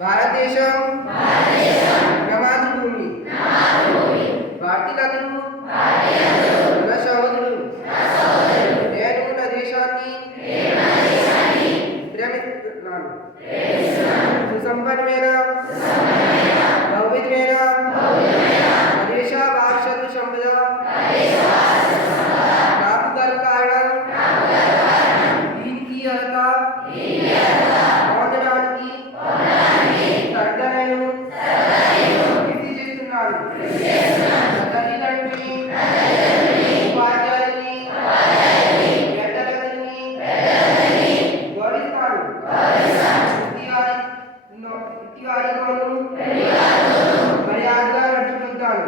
భారతదేశం నా మాతృభూమి. భారతీయులందరూ నా సహోదరులు. నేను నా దేశాన్ని ప్రేమిస్తున్నాను. సుసంపన్నమైన భవ్యమైన దేశ భాషలు సంపద నాకు గల కారణం దీనికి అర్హత పొందడానికి శ్రద్ధలను కృషి చేస్తున్నాను. తల్లిదండ్రులని, ఉపాధ్యాయులని, పెద్దలందరినీ గౌరవిస్తాను. ప్రతి వారితోనూ మర్యాదగా నడుచుకుంటాను.